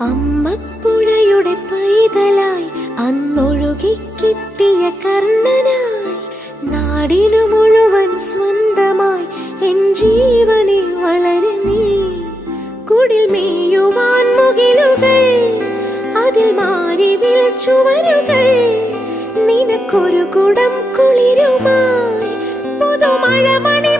അമ്മപ്പുഴയുടെ പൈതലായി അന്നൊഴുകി കിട്ടിയ കർണനായി നാടിനു മുഴുവൻ സ്വന്തമായി എൻ ജീവനെ വളരെ നീ. കുടിൽ മേയുവാൻ മുകിലുകൾ, അതിൽ മാറിവിൽ ചുവരുകൾ, നിനക്കൊരു കുടം കുളിരുമായി പുതുമഴമണി